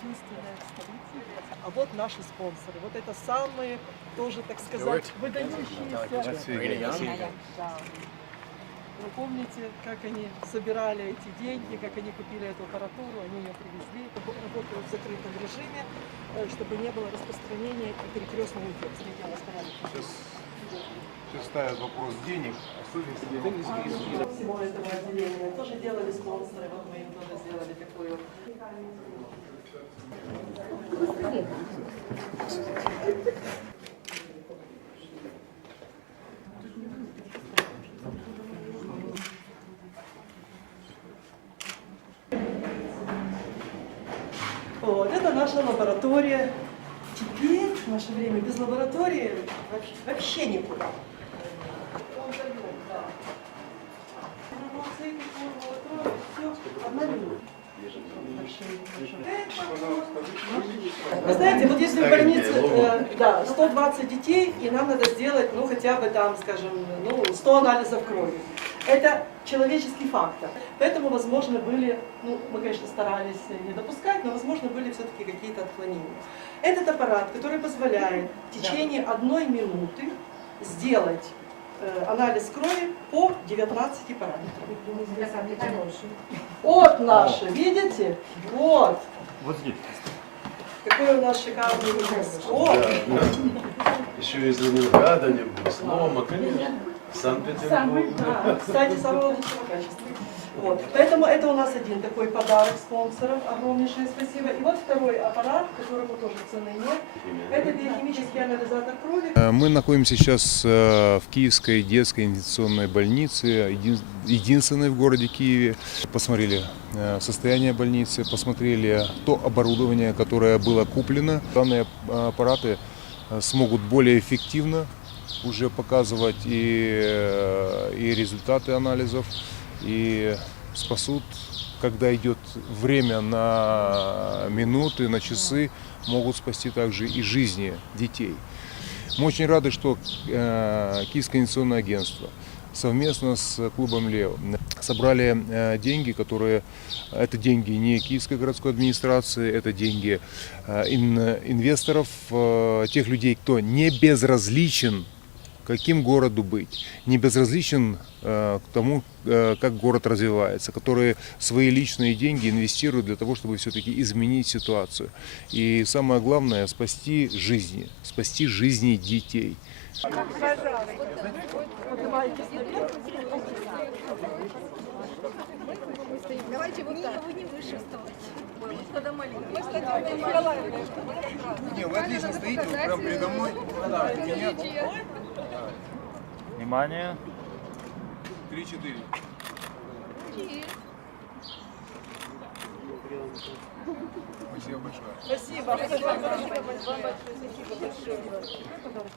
Единственная в столице. А вот наши спонсоры. Вот это самые тоже, так сказать, выдающиеся. Да. Вы помните, как они собирали эти деньги, как они купили эту аппаратуру, они ее привезли, работают в закрытом режиме, э, чтобы не было распространения и перекрестного эффекта. Сейчас ставят вопрос денег, особенности денег. всего этого отделения тоже делали спонсоры, вот мы Вот, это наша лаборатория. Теперь в наше время без лаборатории вообще, никуда. Вы знаете, вот если в больнице э, да, 120 детей, и нам надо сделать, ну, хотя бы там, скажем, ну, 100 анализов крови. Это человеческий фактор. Поэтому, возможно, были, ну, мы, конечно, старались не допускать, но, возможно, были все-таки какие-то отклонения. Этот аппарат, который позволяет в течение одной минуты сделать анализ крови по 19 параметрам. Вот наши, видите? Вот. Вот здесь. Какой у нас шикарный микроскоп. Еще из Ленинграда не снова, конечно. Санкт-Петербург. Да, кстати, самого лучшего качества. Вот. Поэтому это у нас один такой подарок спонсоров. Огромнейшее спасибо. И вот второй аппарат, которому тоже цены нет. Это биохимический анализатор крови. Э, Мы находимся сейчас э, в Киевской детской инфекционной больнице, един- единственной в городе Киеве. Посмотрели э, состояние больницы, посмотрели то оборудование, которое было куплено. Данные аппараты смогут более эффективно уже показывать и, э, и результаты анализов, и спасут, когда идет время на минуты, на часы, могут спасти также и жизни детей. Мы очень рады, что э, Киевское инвестиционное агентство совместно с клубом Лео собрали э, деньги, которые это деньги не Киевской городской администрации, это деньги э, ин- инвесторов, э, тех людей, кто не безразличен каким городу быть, не безразличен э, к тому, э, как город развивается, которые свои личные деньги инвестируют для того, чтобы все-таки изменить ситуацию. И самое главное, спасти жизни, спасти жизни детей. Давайте вот так. Вы не выше вот когда маленький. Не, вы отлично стоите, вы прямо передо мной. Внимание. Три-четыре. Спасибо большое. Спасибо. Спасибо большое. Спасибо большое.